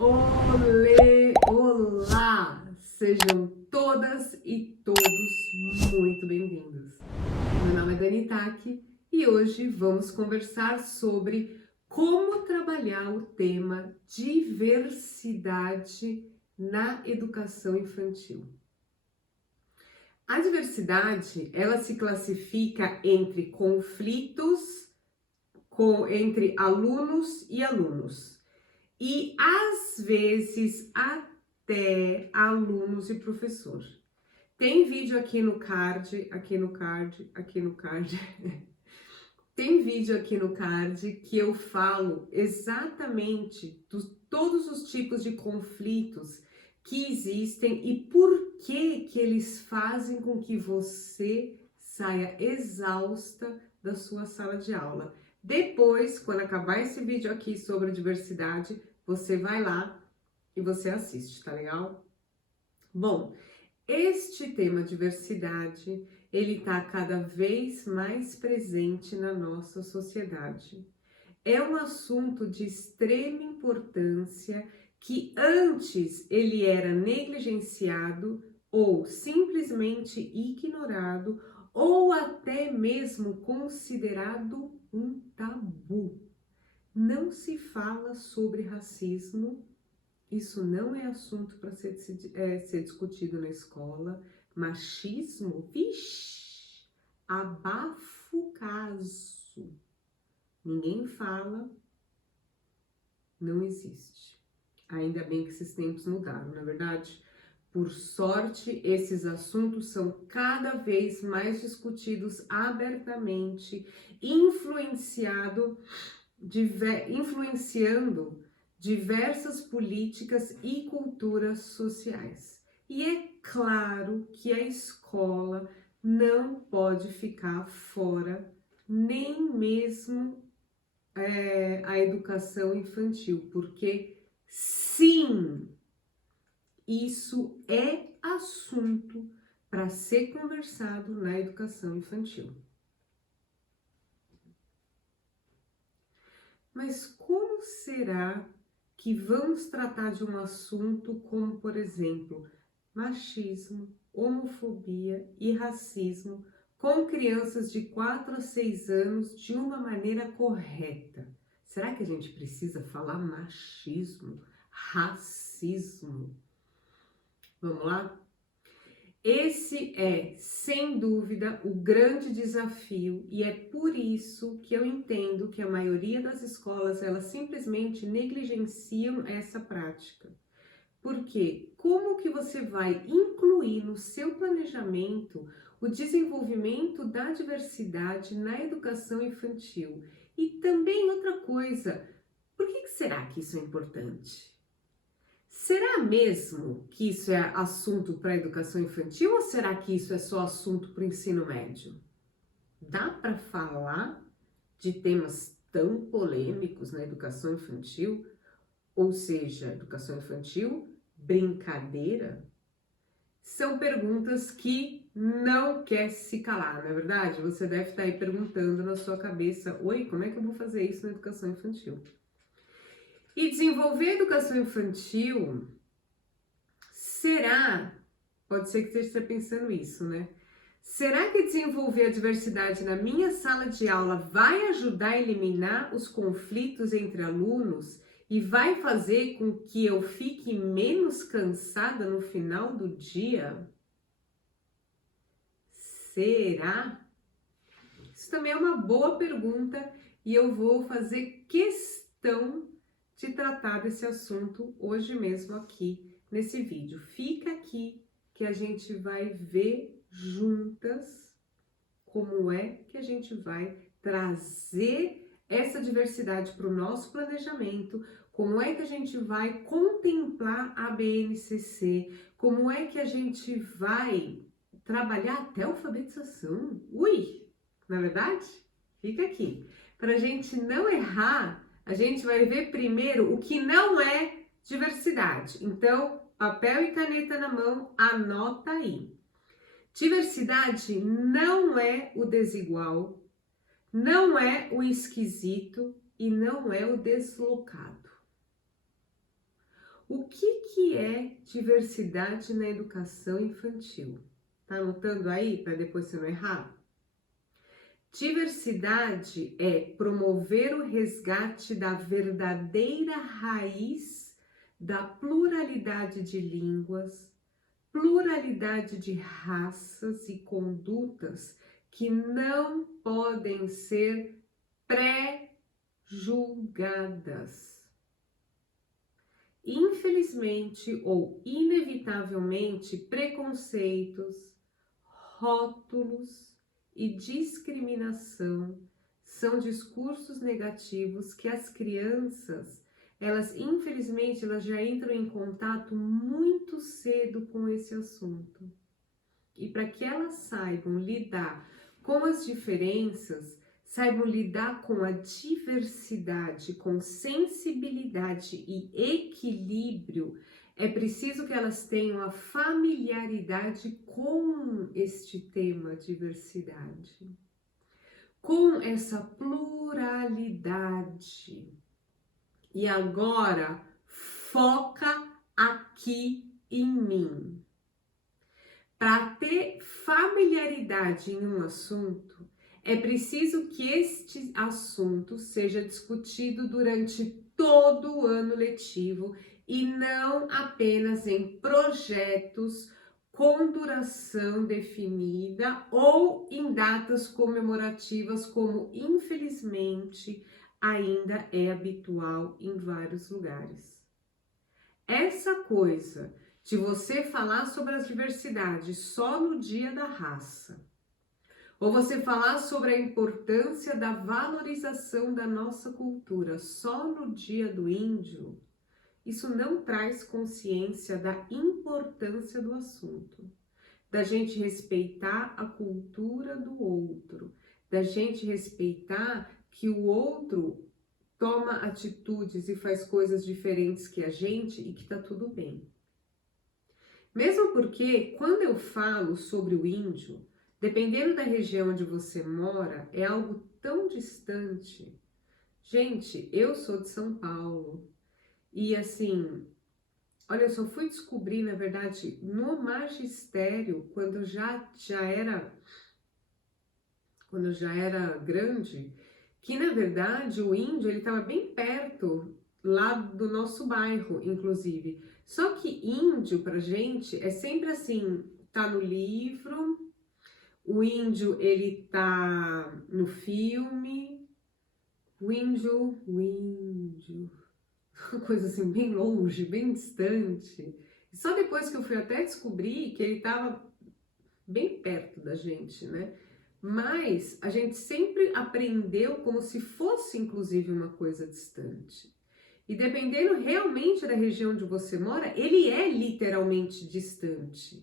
Olê, olá! Sejam todas e todos muito bem-vindos. Meu nome é Dani Taki e hoje vamos conversar sobre como trabalhar o tema diversidade na educação infantil. A diversidade, ela se classifica entre conflitos entre alunos e alunos. E às vezes até alunos e professor. Tem vídeo aqui no card. Tem vídeo aqui no card que eu falo exatamente todos os tipos de conflitos que existem e por que eles fazem com que você saia exausta da sua sala de aula. Depois, quando acabar esse vídeo aqui sobre diversidade, você vai lá e você assiste, tá legal? Bom, este tema diversidade, ele tá cada vez mais presente na nossa sociedade. É um assunto de extrema importância que antes ele era negligenciado ou simplesmente ignorado ou até mesmo considerado um tabu. Não se fala sobre racismo, isso não é assunto para ser discutido na escola. Machismo, vixi, abafa o caso. Ninguém fala, não existe. Ainda bem que esses tempos mudaram, não é verdade? Por sorte, esses assuntos são cada vez mais discutidos abertamente, influenciando diversas políticas e culturas sociais. E é claro que a escola não pode ficar fora, nem mesmo a educação infantil, porque sim, isso é assunto para ser conversado na educação infantil. Mas como será que vamos tratar de um assunto como, por exemplo, machismo, homofobia e racismo com crianças de 4 a 6 anos de uma maneira correta? Será que a gente precisa falar machismo, racismo? Vamos lá? Esse é, sem dúvida, o grande desafio e é por isso que eu entendo que a maioria das escolas, elas simplesmente negligenciam essa prática. Porque como que você vai incluir no seu planejamento o desenvolvimento da diversidade na educação infantil? E também outra coisa, por que será que isso é importante? Será mesmo que isso é assunto para a educação infantil ou será que isso é só assunto para o ensino médio? Dá para falar de temas tão polêmicos na educação infantil? Ou seja, educação infantil, brincadeira? São perguntas que não quer se calar, não é verdade? Você deve estar aí perguntando na sua cabeça, oi, como é que eu vou fazer isso na educação infantil? E desenvolver a educação infantil, será? Pode ser que você esteja pensando isso, né? Será que desenvolver a diversidade na minha sala de aula vai ajudar a eliminar os conflitos entre alunos e vai fazer com que eu fique menos cansada no final do dia? Será? Isso também é uma boa pergunta e eu vou fazer questão de tratar desse assunto hoje mesmo aqui nesse vídeo. Fica aqui que a gente vai ver juntas como é que a gente vai trazer essa diversidade para o nosso planejamento, como é que a gente vai contemplar a BNCC, como é que a gente vai trabalhar até a alfabetização. Ui, na é verdade? Fica aqui. Para a gente não errar, a gente vai ver primeiro o que não é diversidade. Então, papel e caneta na mão, anota aí. Diversidade não é o desigual, não é o esquisito e não é o deslocado. O que é diversidade na educação infantil? Tá anotando aí para depois você não errar? Diversidade é promover o resgate da verdadeira raiz da pluralidade de línguas, pluralidade de raças e condutas que não podem ser pré-julgadas. Infelizmente ou inevitavelmente, preconceitos, rótulos e discriminação são discursos negativos que as crianças, infelizmente, elas já entram em contato muito cedo com esse assunto. E para que elas saibam lidar com as diferenças, saibam lidar com a diversidade, com sensibilidade e equilíbrio, é preciso que elas tenham a familiaridade com este tema diversidade, com essa pluralidade. E agora, foca aqui em mim. Para ter familiaridade em um assunto, é preciso que este assunto seja discutido durante todo o ano letivo e não apenas em projetos com duração definida ou em datas comemorativas, como infelizmente ainda é habitual em vários lugares. Essa coisa de você falar sobre as diversidades só no dia da raça, ou você falar sobre a importância da valorização da nossa cultura só no dia do índio, isso não traz consciência da importância do assunto, da gente respeitar a cultura do outro, da gente respeitar que o outro toma atitudes e faz coisas diferentes que a gente e que tá tudo bem. Mesmo porque, quando eu falo sobre o índio, dependendo da região onde você mora, é algo tão distante. Gente, eu sou de São Paulo e assim, olha, eu só fui descobrir, na verdade, no magistério, quando eu já era grande, que na verdade o índio ele estava bem perto lá do nosso bairro, inclusive. Só que índio pra gente é sempre assim, tá no livro, o índio ele tá no filme, o índio, uma coisa assim bem longe, bem distante. E só depois que eu fui até descobrir que ele tava bem perto da gente, né? Mas a gente sempre aprendeu como se fosse inclusive uma coisa distante. E dependendo realmente da região onde você mora, ele é literalmente distante.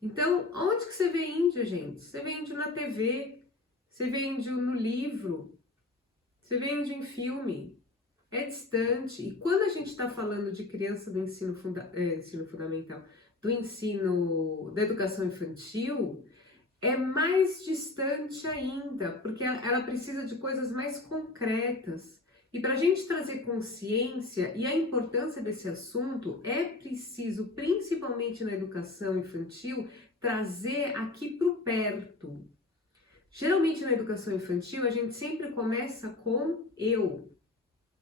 Então, onde que você vê índio, gente? Você vê índio na TV, você vê índio no livro, você vê índio em filme. É distante. E quando a gente está falando de criança do ensino fundamental, da educação infantil, é mais distante ainda, porque ela precisa de coisas mais concretas. E para a gente trazer consciência e a importância desse assunto, é preciso, principalmente na educação infantil, trazer aqui para o perto. Geralmente na educação infantil, a gente sempre começa com eu.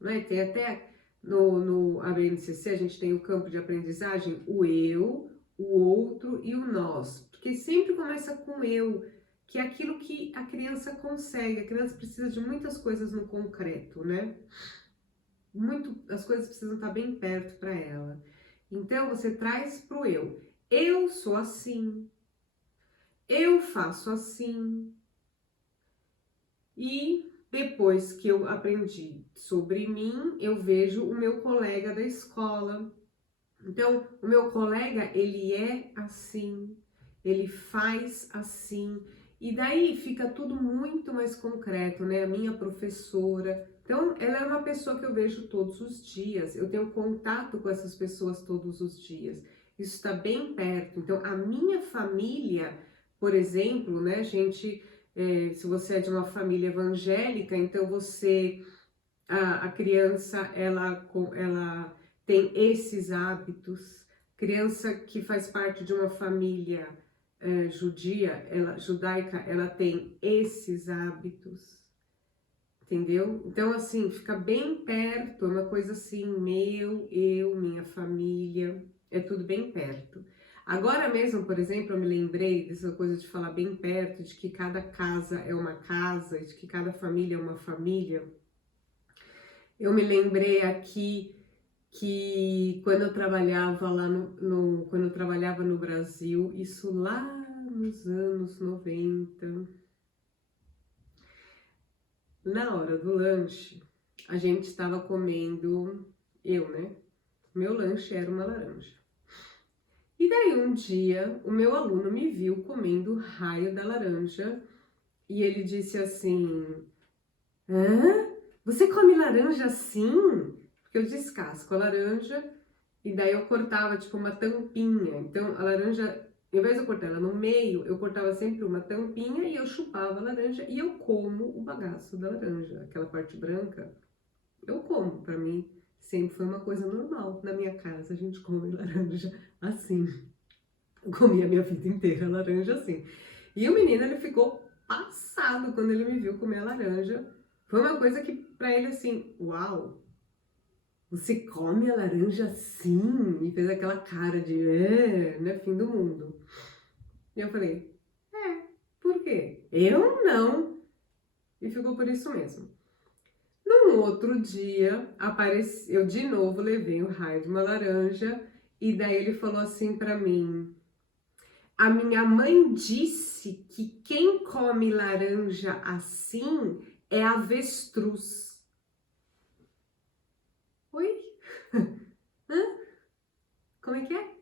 Né? Tem até no ABNCC, a gente tem o campo de aprendizagem, o eu, o outro e o nós. Porque sempre começa com eu, que é aquilo que a criança consegue. A criança precisa de muitas coisas no concreto, né? As coisas precisam estar bem perto para ela. Então, você traz para o eu. Eu sou assim. Eu faço assim. E depois que eu aprendi sobre mim, eu vejo o meu colega da escola. Então, o meu colega, ele é assim, ele faz assim, e daí fica tudo muito mais concreto, né? A minha professora, então, ela é uma pessoa que eu vejo todos os dias, eu tenho contato com essas pessoas todos os dias, isso está bem perto. Então, a minha família, por exemplo, né, gente, se você é de uma família evangélica, então a criança, ela tem esses hábitos. Criança que faz parte de uma família judia, judaica, ela tem esses hábitos, entendeu? Então, assim, fica bem perto, é uma coisa assim, eu, minha família, é tudo bem perto. Agora mesmo, por exemplo, eu me lembrei dessa coisa de falar bem perto, de que cada casa é uma casa, de que cada família é uma família. Eu me lembrei aqui que quando eu trabalhava lá quando eu trabalhava no Brasil, isso lá nos anos 90, na hora do lanche, a gente estava comendo, né? Meu lanche era uma laranja. E daí um dia o meu aluno me viu comendo o raio da laranja e ele disse assim: hã? Você come laranja assim? Porque eu descasco a laranja e daí eu cortava tipo uma tampinha. Então a laranja, ao invés de eu cortar ela no meio, eu cortava sempre uma tampinha e eu chupava a laranja e eu como o bagaço da laranja, aquela parte branca. Eu como, pra mim sempre foi uma coisa normal. Na minha casa a gente come laranja assim. Eu comi a minha vida inteira laranja assim. E o menino, ele ficou passado quando ele me viu comer a laranja. Foi uma coisa que pra ele assim, uau, você come a laranja assim? E fez aquela cara de, né, fim do mundo. E eu falei, por quê? Eu não. E ficou por isso mesmo. Num outro dia, eu de novo levei o raio de uma laranja e daí ele falou assim pra mim: a minha mãe disse que quem come laranja assim é avestruz. Oi? Hã? Como é que é?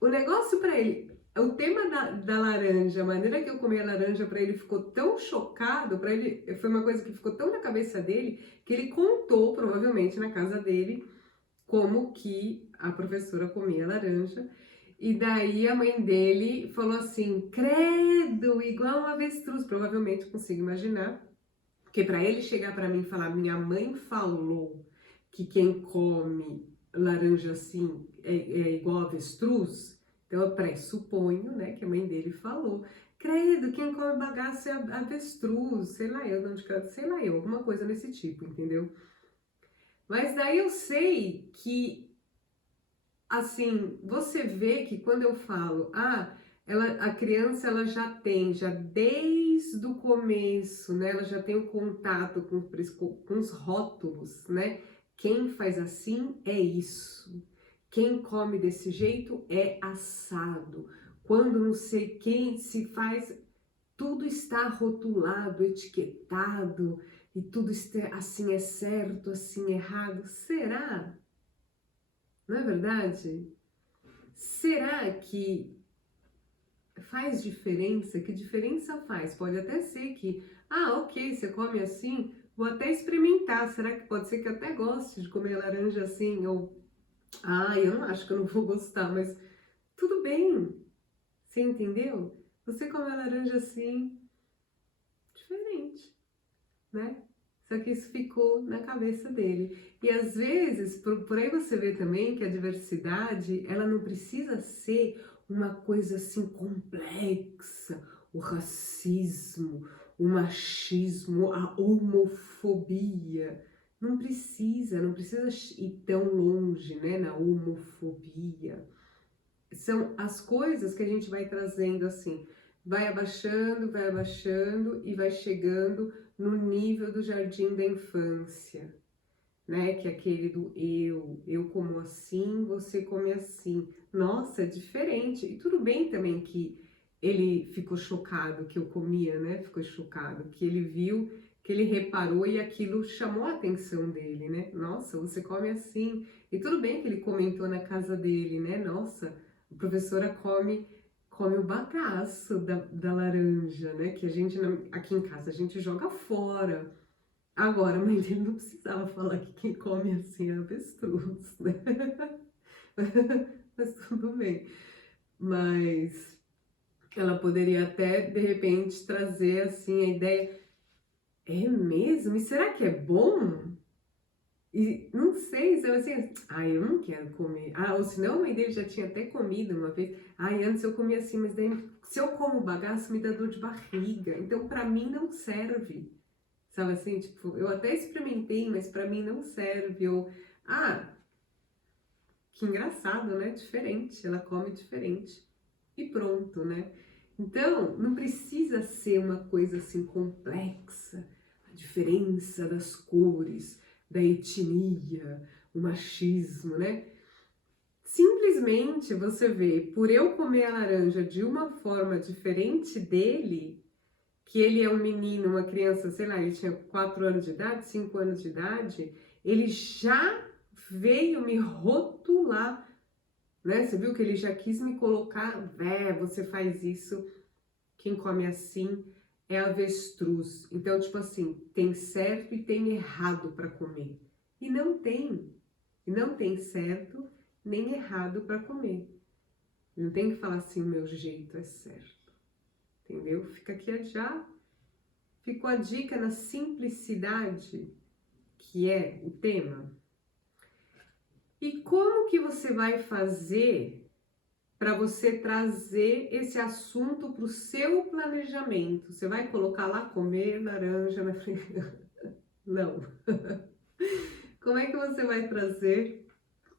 O negócio pra ele, o tema da laranja, a maneira que eu comi a laranja pra ele ficou tão chocado, pra ele foi uma coisa que ficou tão na cabeça dele, que ele contou, provavelmente na casa dele, como que a professora comia laranja. E daí a mãe dele falou assim, credo, igual um avestruz, provavelmente consigo imaginar. Porque para ele chegar para mim e falar, minha mãe falou que quem come laranja assim é igual avestruz, então eu pressuponho, né, que a mãe dele falou. Credo, quem come bagaço é avestruz, sei lá eu, não de casa, sei lá eu, alguma coisa desse tipo, entendeu? Mas daí eu sei que, assim, você vê que quando eu falo, a criança ela já desde o começo, né? Ela já tem o contato com os rótulos, né? Quem faz assim é isso. Quem come desse jeito é assado. Quando não sei quem se faz, tudo está rotulado, etiquetado, e tudo assim é certo, assim é errado. Será? Não é verdade? Será que faz diferença? Que diferença faz? Pode até ser que, ok, você come assim, vou até experimentar. Será que pode ser que eu até goste de comer laranja assim? Ou, eu não acho que eu não vou gostar, mas tudo bem. Você entendeu? Você come a laranja assim, diferente, né? Só que isso ficou na cabeça dele. E às vezes, por aí você vê também que a diversidade, ela não precisa ser uma coisa assim complexa, o racismo, o machismo, a homofobia. Não precisa ir tão longe, né, na homofobia. São as coisas que a gente vai trazendo assim, vai abaixando e vai chegando no nível do jardim da infância, né? Que é aquele do eu como assim, você come assim. Nossa, é diferente. E tudo bem também que ele ficou chocado que eu comia, né? Ficou chocado que ele viu, que ele reparou e aquilo chamou a atenção dele, né? Nossa, você come assim. E tudo bem que ele comentou na casa dele, né? Nossa, a professora come o bagaço da laranja, né? Que a gente, aqui em casa, a gente joga fora. Agora, a mãe dele não precisava falar que quem come assim é avestruz, né? Mas tudo bem. Mas ela poderia até, de repente, trazer assim a ideia, é mesmo? E será que é bom? E não sei, sabe assim, ai, eu não quero comer. Ah, ou senão a mãe dele já tinha até comido uma vez. Ai, antes eu comia assim, mas daí se eu como bagaço me dá dor de barriga. Então pra mim não serve. Sabe assim, tipo, eu até experimentei, mas pra mim não serve. Ou, ah, que engraçado, né? Diferente, ela come diferente. E pronto, né? Então, não precisa ser uma coisa assim complexa, a diferença das cores, da etnia, o machismo, né? Simplesmente você vê, por eu comer a laranja de uma forma diferente dele, que ele é um menino, uma criança, sei lá, ele tinha 4 anos de idade, 5 anos de idade, ele já veio me rotular, né? Você viu que ele já quis me colocar, você faz isso, quem come assim é avestruz. Então, tipo assim, tem certo e tem errado para comer. E não tem. E não tem certo nem errado para comer. Não tem que falar assim, o meu jeito é certo. Entendeu? Fica aqui já. Ficou a dica na simplicidade, que é o tema. E como que você vai fazer para você trazer esse assunto para o seu planejamento? Você vai colocar lá comer laranja na frente? Não. Como é que você vai trazer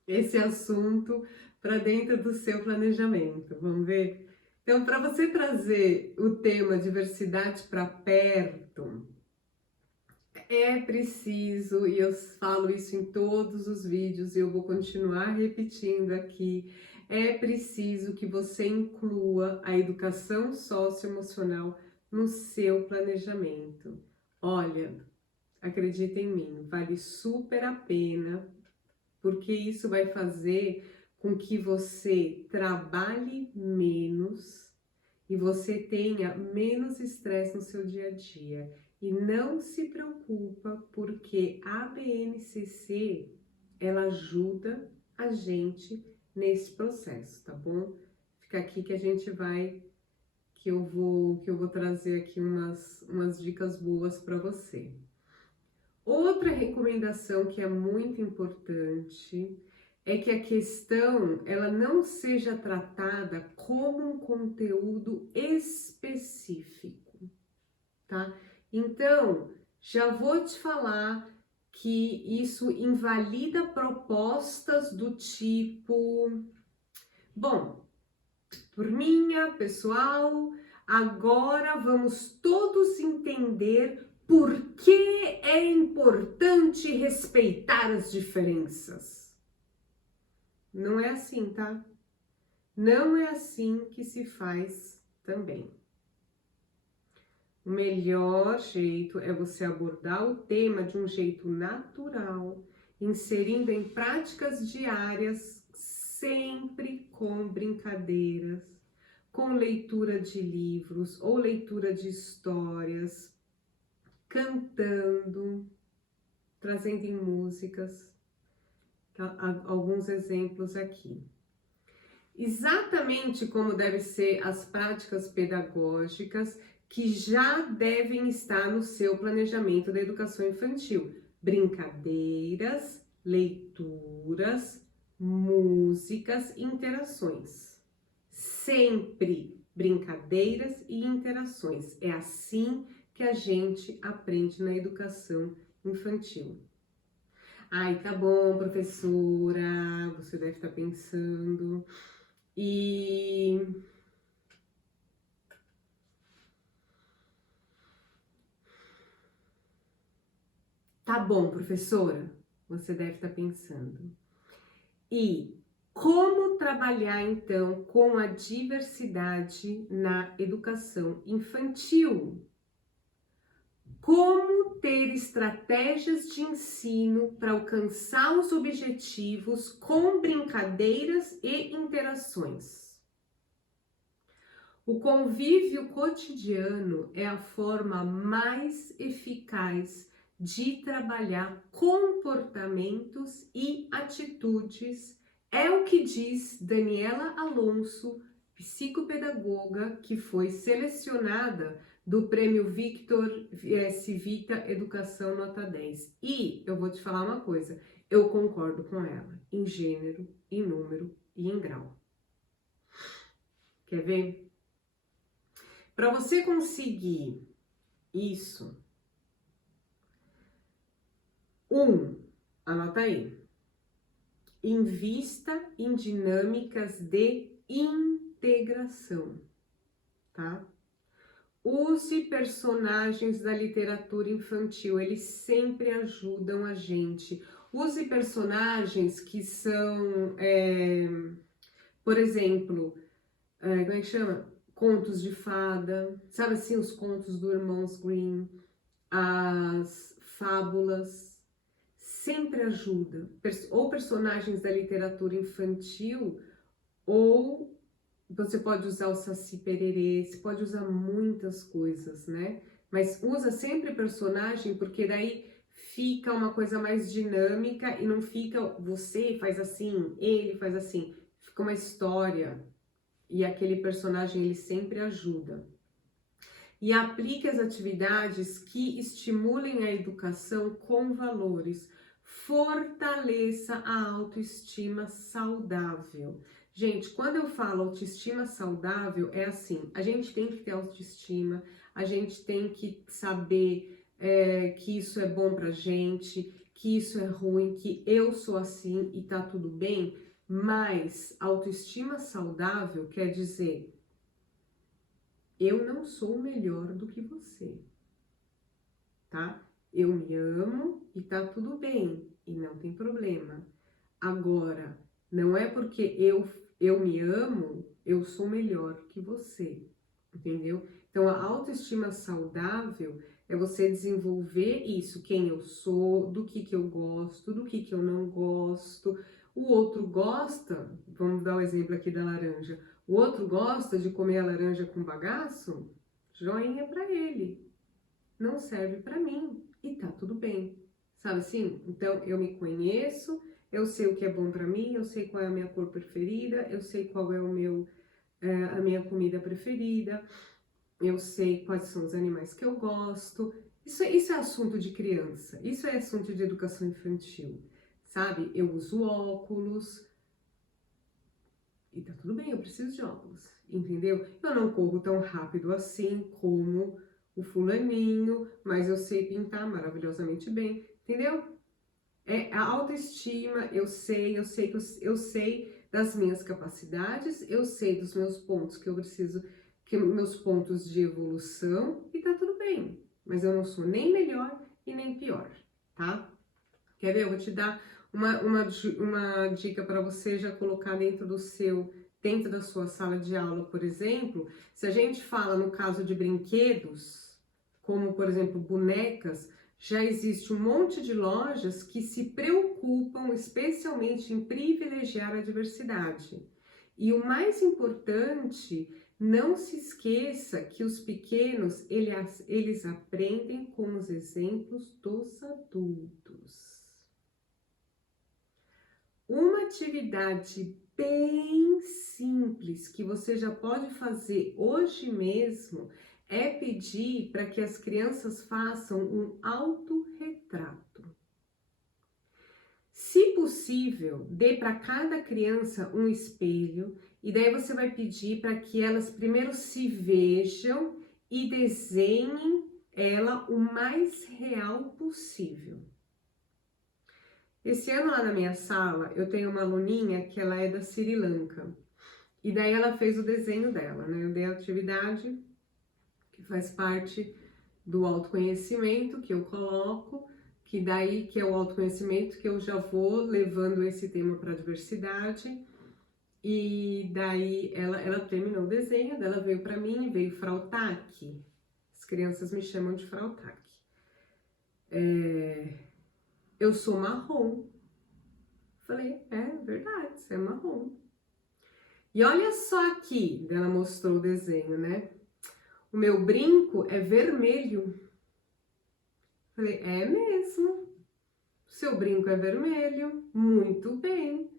esse assunto para dentro do seu planejamento? Vamos ver? Então, para você trazer o tema diversidade para perto, é preciso, e eu falo isso em todos os vídeos e eu vou continuar repetindo aqui, é preciso que você inclua a educação socioemocional no seu planejamento. Olha, acredita em mim, vale super a pena, porque isso vai fazer com que você trabalhe menos e você tenha menos estresse no seu dia a dia. E não se preocupa, porque a BNCC, ela ajuda a gente nesse processo, tá bom? Fica aqui que a gente vai, que eu vou trazer aqui umas dicas boas para você. Outra recomendação que é muito importante é que a questão ela não seja tratada como um conteúdo específico, tá? Então, já vou te falar que isso invalida propostas do tipo, bom, turminha, pessoal, agora vamos todos entender por que é importante respeitar as diferenças. Não é assim, tá? Não é assim que se faz também. O melhor jeito é você abordar o tema de um jeito natural, inserindo em práticas diárias, sempre com brincadeiras, com leitura de livros ou leitura de histórias, cantando, trazendo em músicas, tá? Alguns exemplos aqui. Exatamente como devem ser as práticas pedagógicas que já devem estar no seu planejamento da educação infantil. Brincadeiras, leituras, músicas e interações. Sempre brincadeiras e interações. É assim que a gente aprende na educação infantil. Ai, tá bom, professora, você deve estar pensando. E tá bom, professora, você deve estar pensando. E como trabalhar então com a diversidade na educação infantil? Como ter estratégias de ensino para alcançar os objetivos com brincadeiras e interações? O convívio cotidiano é a forma mais eficaz de trabalhar comportamentos e atitudes, é o que diz Daniela Alonso, psicopedagoga que foi selecionada do prêmio Victor Civita Educação Nota 10. E eu vou te falar uma coisa, eu concordo com ela, em gênero, em número e em grau. Quer ver? Para você conseguir isso, anota aí, invista em dinâmicas de integração, tá? Use personagens da literatura infantil, eles sempre ajudam a gente. Use personagens que são, por exemplo, como é que chama? Contos de fada, sabe assim, os contos do Irmãos Grimm, as fábulas, sempre ajuda. Ou personagens da literatura infantil, ou você pode usar o Saci Pererê, você pode usar muitas coisas, né? Mas usa sempre personagem, porque daí fica uma coisa mais dinâmica e não fica você faz assim, ele faz assim. Fica uma história e aquele personagem ele sempre ajuda. E aplique as atividades que estimulem a educação com valores. Fortaleça a autoestima saudável. Gente, quando eu falo autoestima saudável, é assim, a gente tem que ter autoestima, a gente tem que saber que isso é bom pra gente, que isso é ruim, que eu sou assim e tá tudo bem, mas autoestima saudável quer dizer, eu não sou melhor do que você, tá? Eu me amo e tá tudo bem, e não tem problema. Agora, não é porque eu me amo, eu sou melhor que você, entendeu? Então, a autoestima saudável é você desenvolver isso, quem eu sou, do que eu gosto, do que eu não gosto. O outro gosta, vamos dar o exemplo aqui da laranja, o outro gosta de comer a laranja com bagaço? Joinha pra ele. Não serve pra mim e tá tudo bem. Sabe assim? Então, eu me conheço, eu sei o que é bom pra mim, eu sei qual é a minha cor preferida, eu sei qual é a minha comida preferida, eu sei quais são os animais que eu gosto. Isso é assunto de criança, isso é assunto de educação infantil, sabe? Eu uso óculos e tá tudo bem, eu preciso de óculos, entendeu? Eu não corro tão rápido assim como o fulaninho, mas eu sei pintar maravilhosamente bem, entendeu? É a autoestima, eu sei das minhas capacidades, eu sei dos meus pontos que eu preciso, meus pontos de evolução e tá tudo bem. Mas eu não sou nem melhor e nem pior, tá? Quer ver? Eu vou te dar uma dica para você já colocar dentro da sua sala de aula, por exemplo. Se a gente fala no caso de brinquedos, como por exemplo bonecas, já existe um monte de lojas que se preocupam especialmente em privilegiar a diversidade. E o mais importante, não se esqueça que os pequenos, eles aprendem com os exemplos dos adultos. Uma atividade bem simples que você já pode fazer hoje mesmo é pedir para que as crianças façam um autorretrato. Se possível, dê para cada criança um espelho e daí você vai pedir para que elas primeiro se vejam e desenhem ela o mais real possível. Esse ano lá na minha sala, eu tenho uma aluninha que ela é da Sri Lanka. E daí ela fez o desenho dela, né? Eu dei a atividade que faz parte do autoconhecimento que eu coloco, que é o autoconhecimento que eu já vou levando esse tema para a diversidade. E daí ela terminou o desenho, dela veio para mim, veio Frautaque. As crianças me chamam de Frautaque. Eu sou marrom. Falei, é verdade, você é marrom. E olha só aqui, ela mostrou o desenho, né? O meu brinco é vermelho. Falei, é mesmo. Seu brinco é vermelho, muito bem.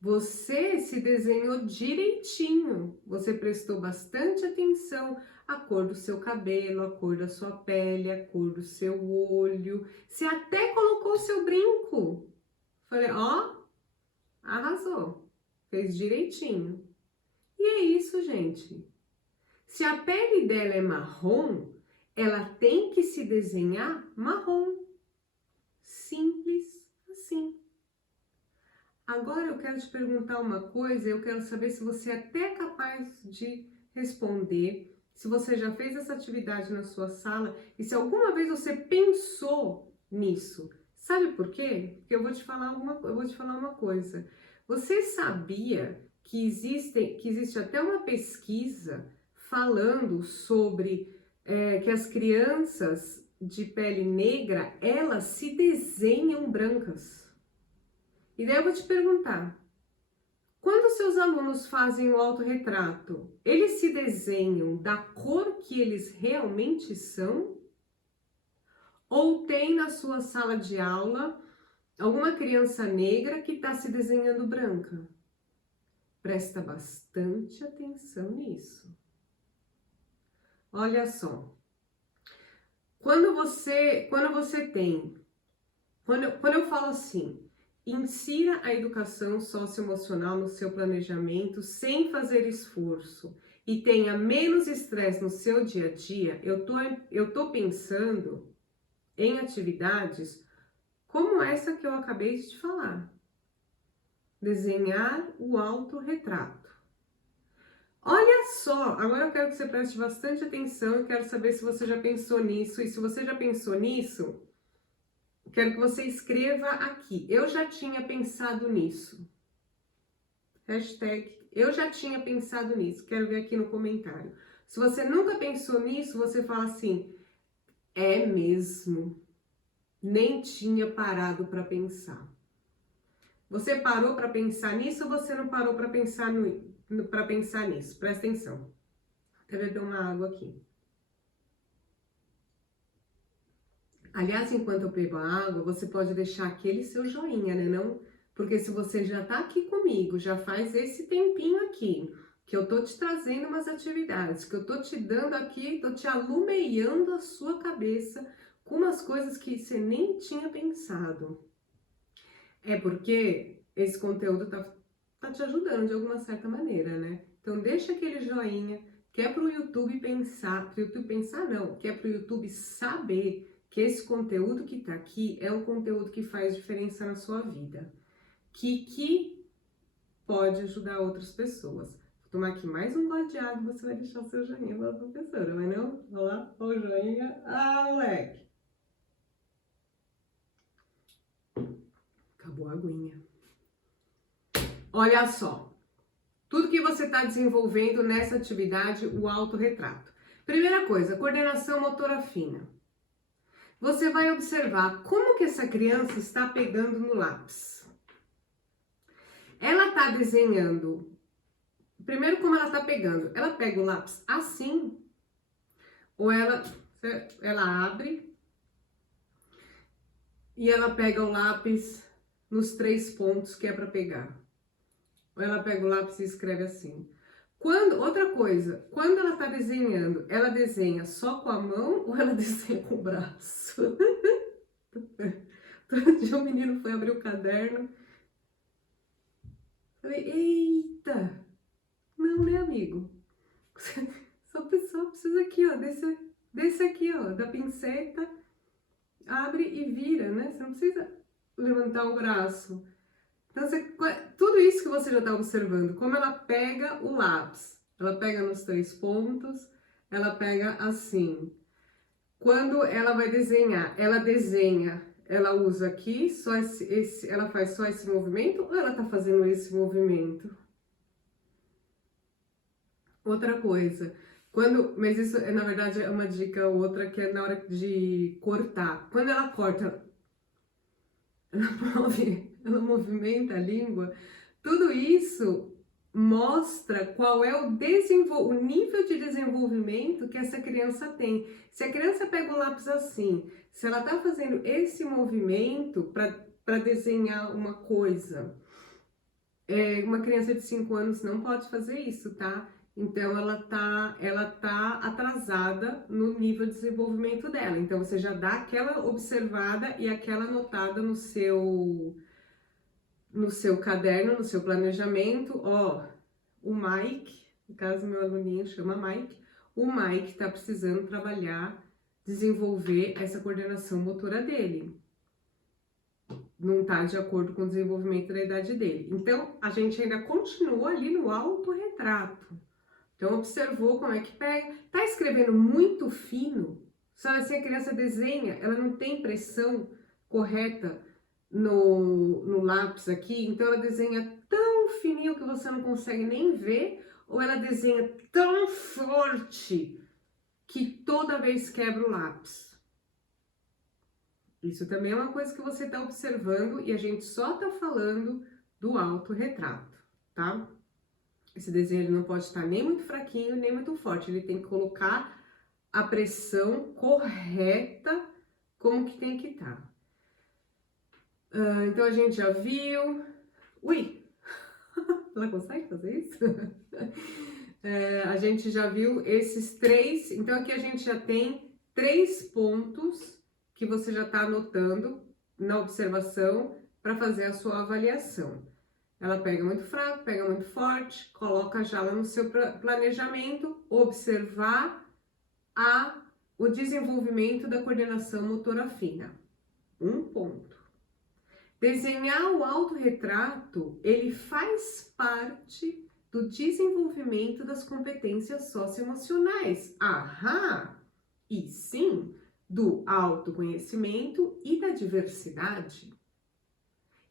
Você se desenhou direitinho, você prestou bastante atenção à cor do seu cabelo, à cor da sua pele, à cor do seu olho, você até colocou o seu brinco. Falei, ó, arrasou, fez direitinho. E é isso, gente. Se a pele dela é marrom, ela tem que se desenhar marrom. Simples assim. Agora eu quero te perguntar uma coisa, eu quero saber se você é até capaz de responder, se você já fez essa atividade na sua sala e se alguma vez você pensou nisso. Sabe por quê? Porque eu vou te falar uma coisa. Você sabia que existe até uma pesquisa falando sobre que as crianças de pele negra, elas se desenham brancas? E daí eu vou te perguntar, quando seus alunos fazem o autorretrato, eles se desenham da cor que eles realmente são? Ou tem na sua sala de aula alguma criança negra que está se desenhando branca? Presta bastante atenção nisso. Olha só, quando eu falo assim, insira a educação socioemocional no seu planejamento sem fazer esforço e tenha menos estresse no seu dia a dia, eu tô pensando em atividades como essa que eu acabei de te falar. Desenhar o autorretrato. Olha só, agora eu quero que você preste bastante atenção, eu quero saber se você já pensou nisso, e se você já pensou nisso, quero que você escreva aqui, eu já tinha pensado nisso. Hashtag, eu já tinha pensado nisso, quero ver aqui no comentário. Se você nunca pensou nisso, você fala assim, é mesmo, nem tinha parado para pensar. Você parou para pensar nisso ou você não parou para pensar nisso? Presta atenção. Até beber uma água aqui. Aliás, enquanto eu bebo a água, você pode deixar aquele seu joinha, né não? Porque se você já tá aqui comigo, já faz esse tempinho aqui, que eu tô te trazendo umas atividades, que eu tô te dando aqui, tô te alumeando a sua cabeça com umas coisas que você nem tinha pensado. É porque esse conteúdo tá te ajudando de alguma certa maneira, né? Então deixa aquele joinha, que é pro YouTube pensar, que é pro YouTube saber que esse conteúdo que tá aqui é um conteúdo que faz diferença na sua vida, que pode ajudar outras pessoas. Vou tomar aqui mais um gole de água e você vai deixar o seu joinha para a professora, vai não? Olha lá, olha o joinha. Ah, moleque! Acabou a aguinha. Olha só, tudo que você está desenvolvendo nessa atividade, o autorretrato. Primeira coisa, coordenação motora fina. Você vai observar como que essa criança está pegando no lápis. Ela está desenhando. Primeiro, como ela está pegando. Ela pega o lápis assim, ou ela abre e ela pega o lápis nos 3 pontos que é para pegar. Ou ela pega o lápis e escreve assim. Outra coisa, quando ela está desenhando, ela desenha só com a mão ou ela desenha com o braço? Todo dia o menino foi abrir o caderno. Falei, eita! Não, né, amigo? Só precisa aqui, ó, desse aqui, ó, da pinceta, abre e vira, né? Você não precisa levantar o braço. Então, tudo isso que você já está observando, como ela pega o lápis, ela pega nos 3 pontos, ela pega assim. Quando ela vai desenhar, ela desenha, ela usa aqui, ela faz só esse movimento ou ela está fazendo esse movimento? Outra coisa, mas isso na verdade é uma dica outra que é na hora de cortar. Quando ela corta, ela movimenta a língua, tudo isso mostra qual é o nível de desenvolvimento que essa criança tem. Se a criança pega o lápis assim, se ela está fazendo esse movimento para desenhar uma coisa, Uma criança de 5 anos não pode fazer isso, tá? Então, ela tá atrasada no nível de desenvolvimento dela. Então, você já dá aquela observada e aquela anotada no seu caderno, no seu planejamento. Ó, o Mike, no caso, meu aluninho chama Mike, o Mike tá precisando trabalhar, desenvolver essa coordenação motora dele. Não está de acordo com o desenvolvimento da idade dele. Então, a gente ainda continua ali no autorretrato. Então, observou como é que pega. Tá escrevendo muito fino, sabe assim, a criança desenha, ela não tem pressão correta no lápis aqui, então ela desenha tão fininho que você não consegue nem ver, ou ela desenha tão forte que toda vez quebra o lápis. Isso também é uma coisa que você está observando e a gente só está falando do autorretrato, tá? Esse desenho ele não pode estar nem muito fraquinho, nem muito forte. Ele tem que colocar a pressão correta como que tem que estar. Então, a gente já viu... Ui! Ela consegue fazer isso? A gente já viu esses 3... Então, aqui a gente já tem 3 pontos que você já está anotando na observação para fazer a sua avaliação. Ela pega muito fraco, pega muito forte, coloca já lá no seu planejamento, observar o desenvolvimento da coordenação motora fina. 1 ponto. Desenhar o autorretrato, ele faz parte do desenvolvimento das competências socioemocionais. Aham! E sim, do autoconhecimento e da diversidade.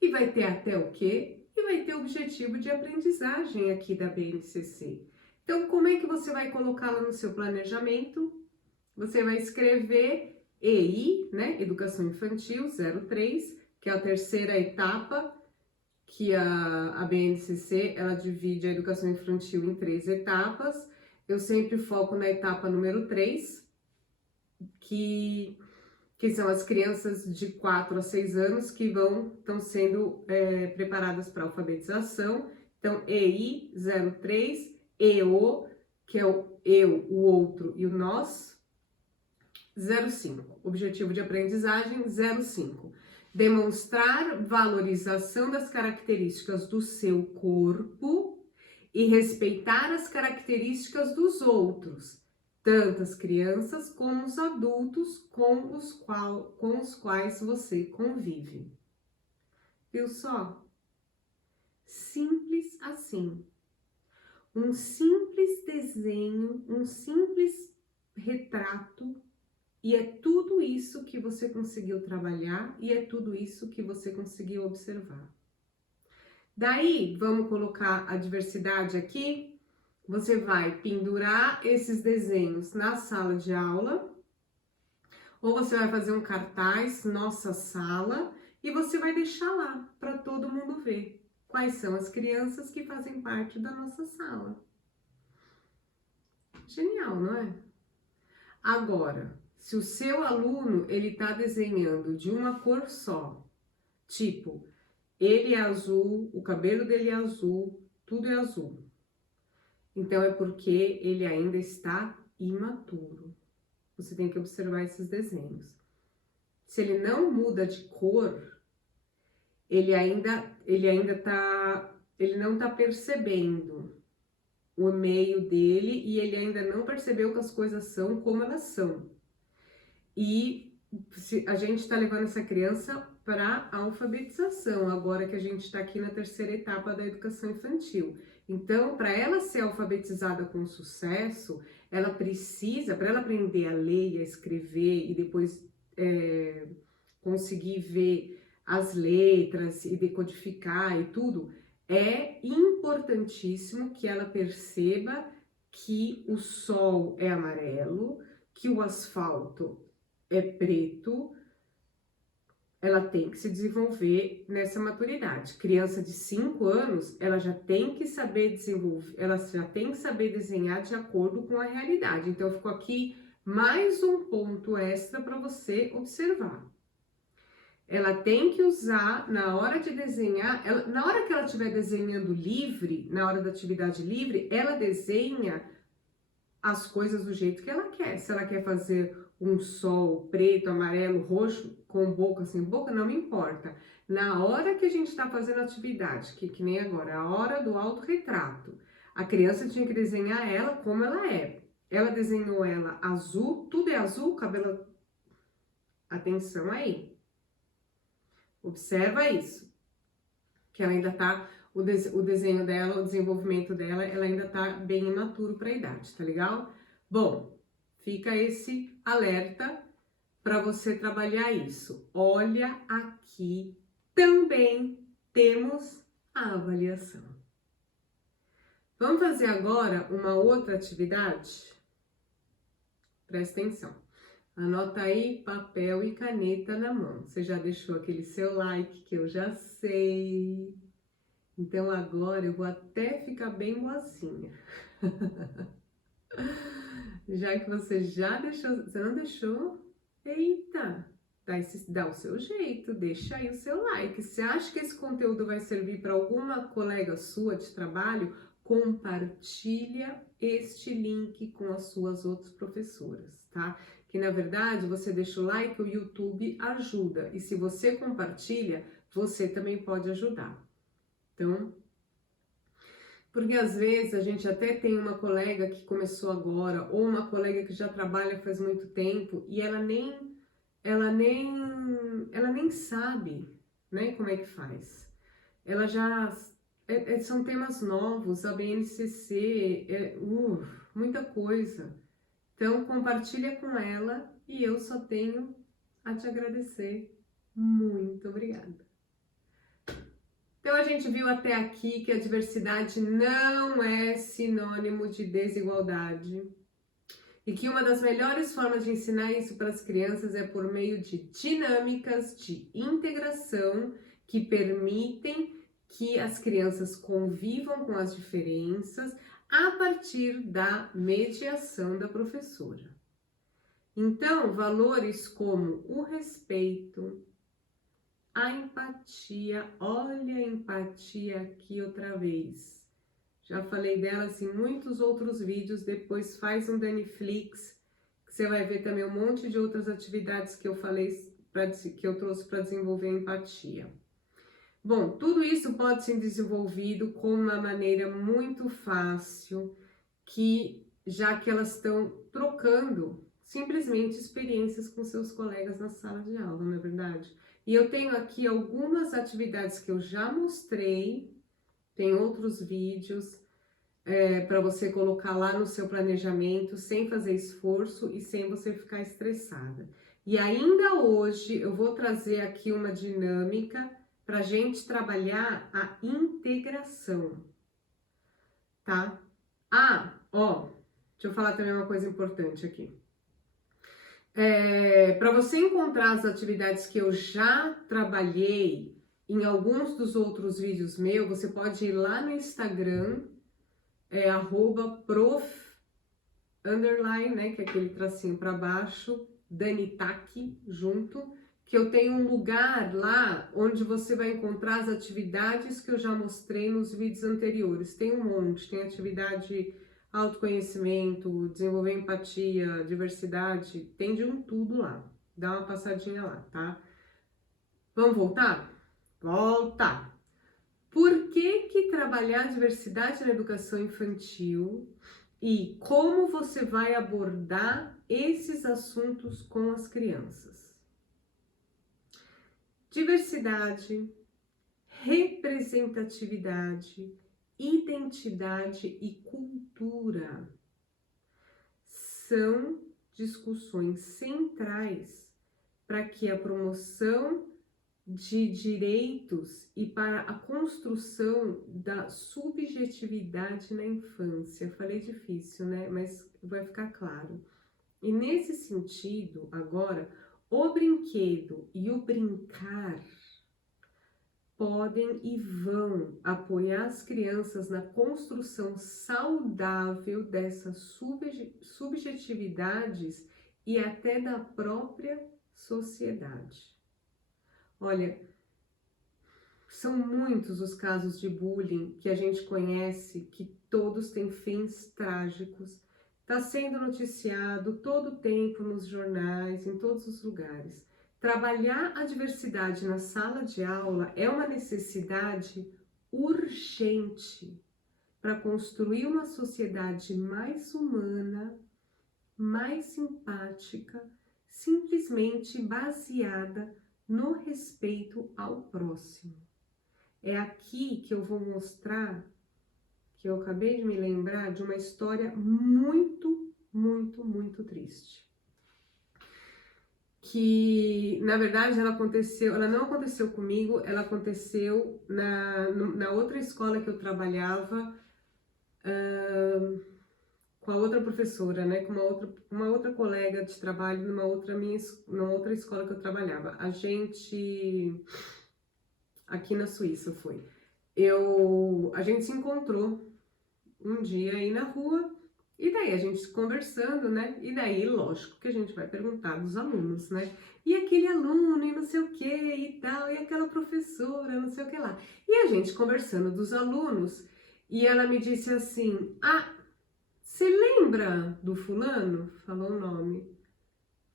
E vai ter até o quê? E vai ter o objetivo de aprendizagem aqui da BNCC. Então, como é que você vai colocá-la no seu planejamento? Você vai escrever EI, né? Educação Infantil 03, que é a terceira etapa, que a BNCC, ela divide a educação infantil em 3 etapas. Eu sempre foco na etapa número 3, que são as crianças de 4 a 6 anos que estão sendo preparadas para alfabetização. Então, EI 03, EO, que é o eu, o outro e o nós, 05. Objetivo de aprendizagem 05. Demonstrar valorização das características do seu corpo e respeitar as características dos outros, tanto as crianças como os adultos com os quais você convive. Viu só? Simples assim. Um simples desenho, um simples retrato, e é tudo isso que você conseguiu trabalhar e é tudo isso que você conseguiu observar. Daí, vamos colocar a diversidade aqui. Você vai pendurar esses desenhos na sala de aula, ou você vai fazer um cartaz, nossa sala, e você vai deixar lá para todo mundo ver quais são as crianças que fazem parte da nossa sala. Genial, não é? Agora, se o seu aluno ele está desenhando de uma cor só, tipo, ele é azul, o cabelo dele é azul, tudo é azul. Então, é porque ele ainda está imaturo. Você tem que observar esses desenhos. Se ele não muda de cor, ele não está percebendo o meio dele e ele ainda não percebeu que as coisas são como elas são. E a gente está levando essa criança para a alfabetização, agora que a gente está aqui na terceira etapa da educação infantil. Então, para ela ser alfabetizada com sucesso, ela precisa, para ela aprender a ler e a escrever e depois conseguir ver as letras e decodificar e tudo, é importantíssimo que ela perceba que o sol é amarelo, que o asfalto é preto. Ela tem que se desenvolver nessa maturidade. Criança de 5 anos, ela já tem que saber desenvolver, ela já tem que saber desenhar de acordo com a realidade. Então, ficou aqui mais um ponto extra para você observar. Ela tem que usar na hora de desenhar, na hora que ela estiver desenhando livre, na hora da atividade livre, ela desenha as coisas do jeito que ela quer. Se ela quer fazer um sol preto, amarelo, roxo, com boca, sem boca, não me importa. Na hora que a gente está fazendo atividade, que nem agora, a hora do autorretrato, a criança tinha que desenhar ela como ela é. Ela desenhou ela azul, tudo é azul, cabelo... Atenção aí. Observa isso. Que ela ainda tá, o desenho dela, o desenvolvimento dela, ela ainda tá bem imaturo para a idade, tá legal? Bom, fica esse alerta para você trabalhar isso. Olha, aqui também temos a avaliação. Vamos fazer agora uma outra atividade? Presta atenção. Anota aí, papel e caneta na mão. Você já deixou aquele seu like, que eu já sei. Então agora eu vou até ficar bem boazinha. Já que você já deixou, você não deixou? Eita, dá o seu jeito, deixa aí o seu like. Se acha que esse conteúdo vai servir para alguma colega sua de trabalho, compartilha este link com as suas outras professoras, tá? Que na verdade você deixa o like, o YouTube ajuda. E se você compartilha, você também pode ajudar. Então, porque às vezes a gente até tem uma colega que começou agora, ou uma colega que já trabalha faz muito tempo, e ela nem sabe, né, como é que faz. Ela já, são temas novos, a BNCC, muita coisa. Então, compartilha com ela e eu só tenho a te agradecer. Muito obrigada. Então, a gente viu até aqui que a diversidade não é sinônimo de desigualdade e que uma das melhores formas de ensinar isso para as crianças é por meio de dinâmicas de integração que permitem que as crianças convivam com as diferenças a partir da mediação da professora. Então, valores como o respeito, a empatia, olha a empatia aqui outra vez. Já falei delas em muitos outros vídeos, depois faz um Daniflix, que você vai ver também um monte de outras atividades que eu falei, que eu trouxe para desenvolver a empatia. Bom, tudo isso pode ser desenvolvido com uma maneira muito fácil, já que elas estão trocando simplesmente experiências com seus colegas na sala de aula, não é verdade? E eu tenho aqui algumas atividades que eu já mostrei, tem outros vídeos para você colocar lá no seu planejamento, sem fazer esforço e sem você ficar estressada. E ainda hoje eu vou trazer aqui uma dinâmica para a gente trabalhar a integração, tá? Deixa eu falar também uma coisa importante aqui. Para você encontrar as atividades que eu já trabalhei em alguns dos outros vídeos meus, você pode ir lá no Instagram, @prof_, né, que é aquele tracinho para baixo, Danitac, junto, que eu tenho um lugar lá onde você vai encontrar as atividades que eu já mostrei nos vídeos anteriores. Tem um monte, tem atividade autoconhecimento, desenvolver empatia, diversidade, tem de um tudo lá. Dá uma passadinha lá, tá? Vamos voltar? Volta! Por que trabalhar diversidade na educação infantil e como você vai abordar esses assuntos com as crianças? Diversidade, representatividade, identidade e cultura são discussões centrais para que a promoção de direitos e para a construção da subjetividade na infância. Falei difícil, né? Mas vai ficar claro. E nesse sentido, agora, o brinquedo e o brincar podem e vão apoiar as crianças na construção saudável dessas subjetividades e até da própria sociedade. Olha, são muitos os casos de bullying que a gente conhece, que todos têm fins trágicos. Está sendo noticiado todo o tempo nos jornais, em todos os lugares. Trabalhar a diversidade na sala de aula é uma necessidade urgente para construir uma sociedade mais humana, mais simpática, simplesmente baseada no respeito ao próximo. É aqui que eu vou mostrar, que eu acabei de me lembrar de uma história muito, muito, muito triste. Que, na verdade, ela não aconteceu comigo, ela aconteceu na outra escola que eu trabalhava, com a outra professora, né, com uma outra colega de trabalho numa outra escola que eu trabalhava. A gente, aqui na Suíça foi, a gente se encontrou um dia aí na rua, e daí a gente conversando, né, e daí lógico que a gente vai perguntar dos alunos, né, e aquele aluno e não sei o que e tal, e aquela professora, não sei o que lá. E a gente conversando dos alunos, e ela me disse assim, você lembra do fulano? Falou o nome.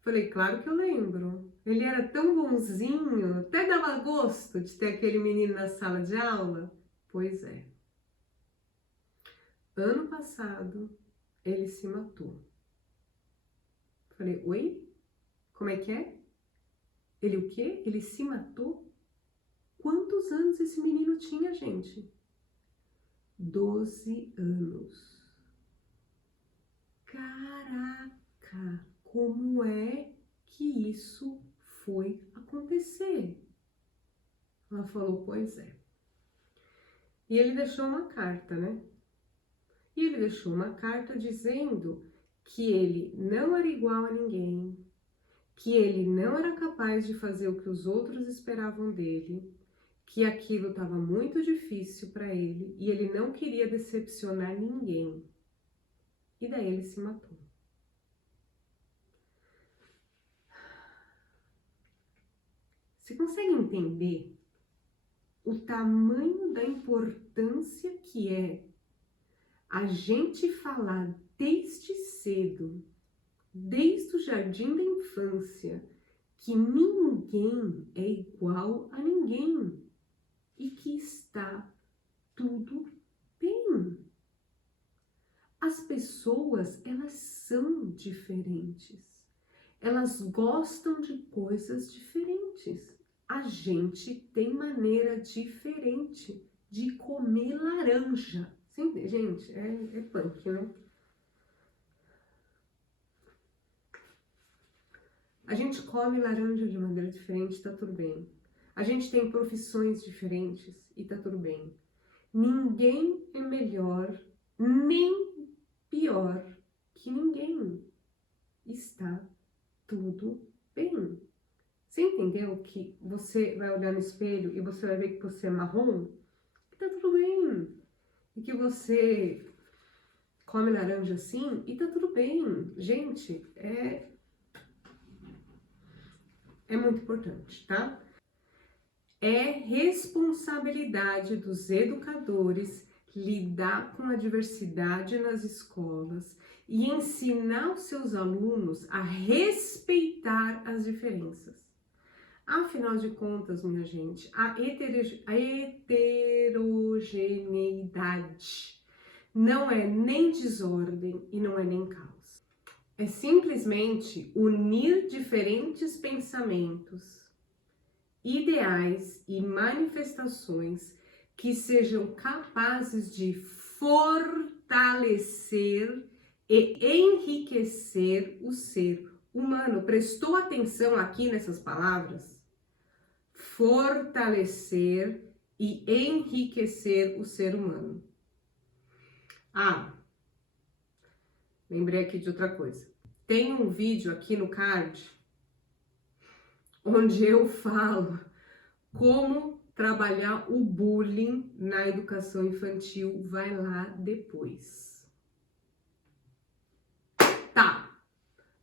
Falei, claro que eu lembro. Ele era tão bonzinho, até dava gosto de ter aquele menino na sala de aula. Pois é. Ano passado, ele se matou. Falei, oi? Como é que é? Ele o quê? Ele se matou? Quantos anos esse menino tinha, gente? 12 anos. Caraca, como é que isso foi acontecer? Ela falou, pois é. E ele deixou uma carta, né? E ele deixou uma carta dizendo que ele não era igual a ninguém, que ele não era capaz de fazer o que os outros esperavam dele, que aquilo estava muito difícil para ele e ele não queria decepcionar ninguém. E daí ele se matou. Você consegue entender o tamanho da importância que é a gente falar desde cedo, desde o jardim da infância, que ninguém é igual a ninguém e que está tudo bem. As pessoas, elas são diferentes. Elas gostam de coisas diferentes. A gente tem maneira diferente de comer laranja. Gente, é punk, né? A gente come laranja de maneira diferente, tá tudo bem. A gente tem profissões diferentes e tá tudo bem. Ninguém é melhor, nem pior que ninguém. Está tudo bem. Você entendeu que você vai olhar no espelho e você vai ver que você é marrom? E tá tudo bem. E que você come laranja assim e tá tudo bem. Gente, é muito importante, tá? É responsabilidade dos educadores lidar com a diversidade nas escolas e ensinar os seus alunos a respeitar as diferenças. Afinal de contas, minha gente, a heterogeneidade não é nem desordem e não é nem caos. É simplesmente unir diferentes pensamentos, ideais e manifestações que sejam capazes de fortalecer e enriquecer o ser humano. Prestou atenção aqui nessas palavras? Fortalecer e enriquecer o ser humano. Lembrei aqui de outra coisa. Tem um vídeo aqui no card onde eu falo como trabalhar o bullying na educação infantil. Vai lá depois. Tá,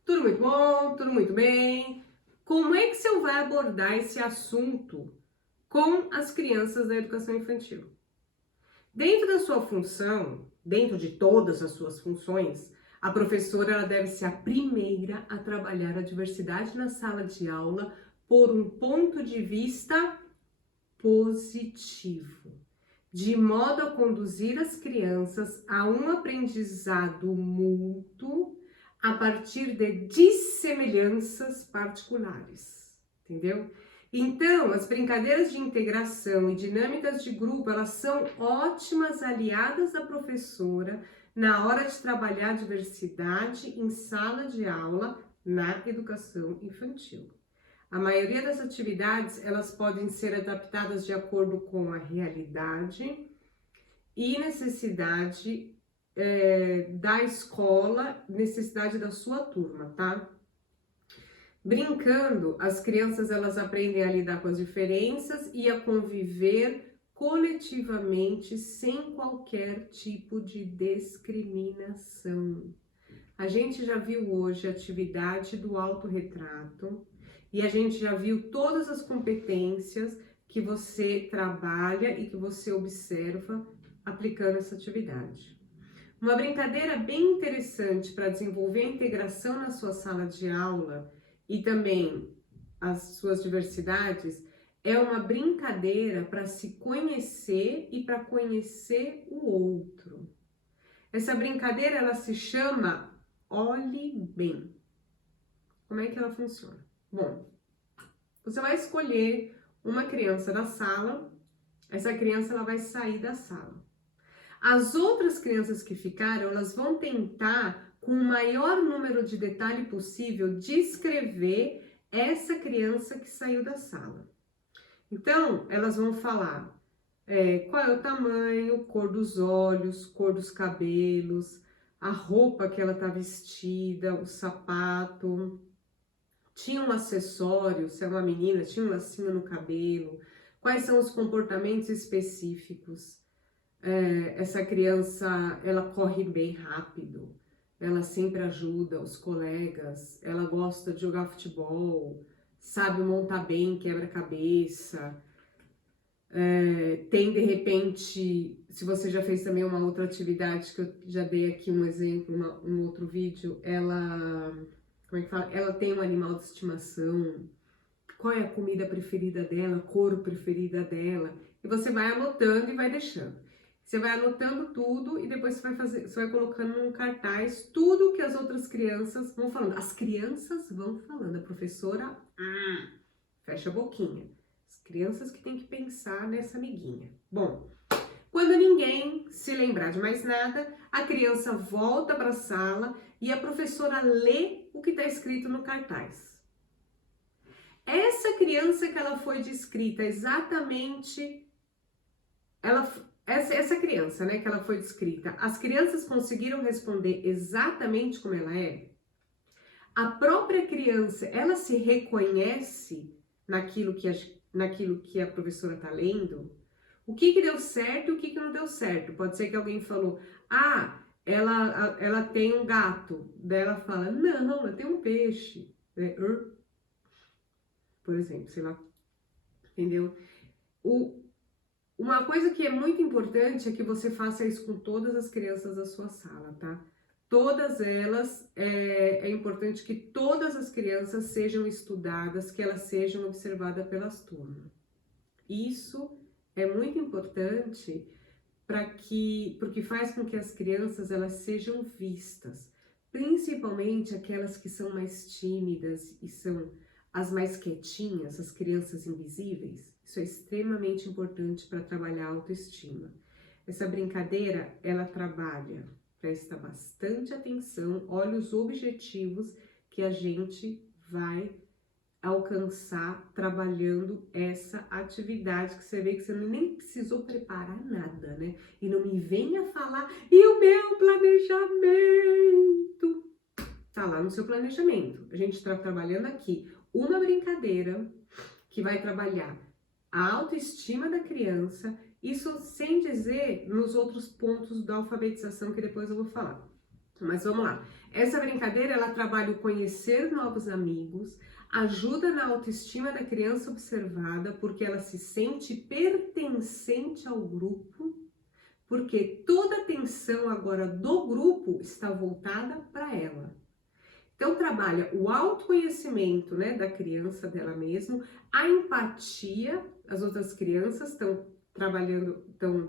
tudo muito bom, tudo muito bem. como é que você vai abordar esse assunto com as crianças da educação infantil? Dentro da sua função, dentro de todas as suas funções, a professora ela deve ser a primeira a trabalhar a diversidade na sala de aula por um ponto de vista positivo, de modo a conduzir as crianças a um aprendizado mútuo a partir de dissemelhanças particulares, entendeu? Então, as brincadeiras de integração e dinâmicas de grupo, elas são ótimas aliadas da professora na hora de trabalhar a diversidade em sala de aula na educação infantil. A maioria das atividades, elas podem ser adaptadas de acordo com a realidade e necessidade da escola, necessidade da sua turma, tá? Brincando, as crianças elas aprendem a lidar com as diferenças e a conviver coletivamente sem qualquer tipo de discriminação. A gente já viu hoje a atividade do autorretrato e a gente já viu todas as competências que você trabalha e que você observa aplicando essa atividade. Uma brincadeira bem interessante para desenvolver a integração na sua sala de aula e também as suas diversidades é uma brincadeira para se conhecer e para conhecer o outro. Essa brincadeira ela se chama Olhe Bem. Como é que ela funciona? Bom, você vai escolher uma criança da sala, essa criança ela vai sair da sala. As outras crianças que ficaram, elas vão tentar, com o maior número de detalhe possível, descrever essa criança que saiu da sala. Então, elas vão falar qual é o tamanho, cor dos olhos, cor dos cabelos, a roupa que ela está vestida, o sapato, tinha um acessório, se é uma menina, tinha um lacinho no cabelo, quais são os comportamentos específicos. Essa criança, ela corre bem rápido, ela sempre ajuda os colegas, ela gosta de jogar futebol, sabe montar bem quebra-cabeça, tem de repente, se você já fez também uma outra atividade, que eu já dei aqui um exemplo, um outro vídeo, ela, como é que fala? Ela tem um animal de estimação, qual é a comida preferida dela, a cor preferida dela, e você vai anotando e vai deixando. Você vai anotando tudo e depois você vai colocando num cartaz tudo que as outras crianças vão falando. As crianças vão falando, a professora fecha a boquinha. As crianças que tem que pensar nessa amiguinha. Bom, quando ninguém se lembrar de mais nada, a criança volta para a sala e a professora lê o que está escrito no cartaz. Essa criança que ela foi descrita exatamente, essa criança, né, que ela foi descrita, as crianças conseguiram responder exatamente como ela é? A própria criança, ela se reconhece naquilo que a professora está lendo? O que deu certo e o que não deu certo? Pode ser que alguém falou, ela tem um gato. Daí ela fala, não, ela tem um peixe. Por exemplo, sei lá, entendeu? Uma coisa que é muito importante é que você faça isso com todas as crianças da sua sala, tá? Todas elas, é importante que todas as crianças sejam estudadas, que elas sejam observadas pelas turmas. Isso é muito importante porque faz com que as crianças elas sejam vistas, principalmente aquelas que são mais tímidas e são as mais quietinhas, as crianças invisíveis. Isso é extremamente importante para trabalhar a autoestima. Essa brincadeira, ela trabalha, presta bastante atenção, olha os objetivos que a gente vai alcançar trabalhando essa atividade, que você vê que você nem precisou preparar nada, né? E não me venha falar, e o meu planejamento? Tá lá no seu planejamento. A gente está trabalhando aqui uma brincadeira que vai trabalhar a autoestima da criança, isso sem dizer nos outros pontos da alfabetização que depois eu vou falar. Mas vamos lá. Essa brincadeira, ela trabalha o conhecer novos amigos, ajuda na autoestima da criança observada, porque ela se sente pertencente ao grupo, porque toda a atenção agora do grupo está voltada para ela. Então, trabalha o autoconhecimento, né, da criança, dela mesma, a empatia, as outras crianças estão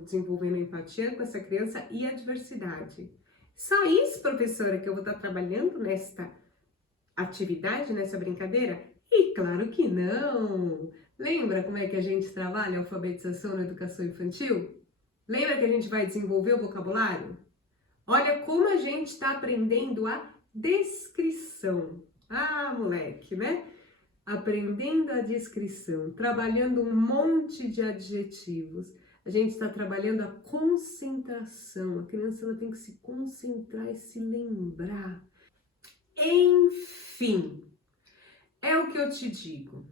desenvolvendo empatia com essa criança e a diversidade. Só isso, professora, que eu vou estar trabalhando nesta atividade, nessa brincadeira? E claro que não! Lembra como é que a gente trabalha a alfabetização na educação infantil? Lembra que a gente vai desenvolver o vocabulário? Olha como a gente está aprendendo a descrição. Ah, moleque, né? Aprendendo a descrição, trabalhando um monte de adjetivos. A gente está trabalhando a concentração. A criança ela tem que se concentrar e se lembrar. Enfim, é o que eu te digo.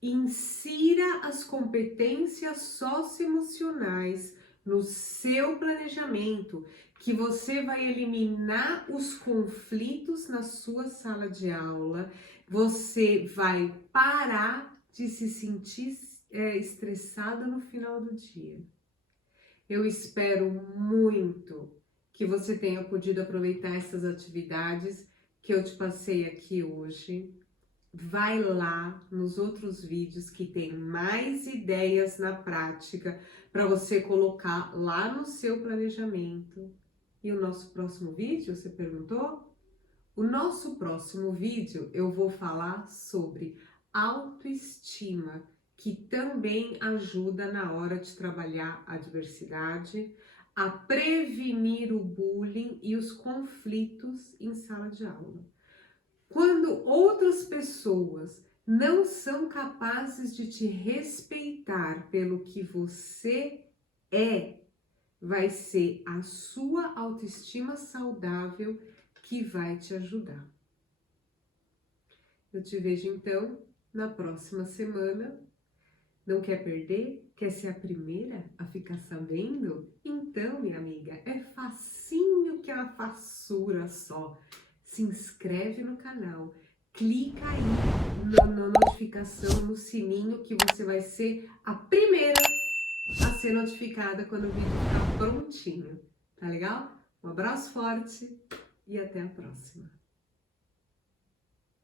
Insira as competências socioemocionais no seu planejamento, que você vai eliminar os conflitos na sua sala de aula, você vai parar de se sentir estressada no final do dia. Eu espero muito que você tenha podido aproveitar essas atividades que eu te passei aqui hoje. Vai lá nos outros vídeos que tem mais ideias na prática para você colocar lá no seu planejamento. E o nosso próximo vídeo, você perguntou? O nosso próximo vídeo eu vou falar sobre autoestima, que também ajuda na hora de trabalhar a diversidade, a prevenir o bullying e os conflitos em sala de aula. Quando outras pessoas não são capazes de te respeitar pelo que você é, vai ser a sua autoestima saudável que vai te ajudar. Eu te vejo então na próxima semana. Não quer perder? Quer ser a primeira a ficar sabendo? Então, minha amiga, é facinho que é uma façura só. Se inscreve no canal, clica aí na notificação, no sininho, que você vai ser a primeira a ser notificada quando o vídeo ficar prontinho, tá legal? Um abraço forte e até a próxima!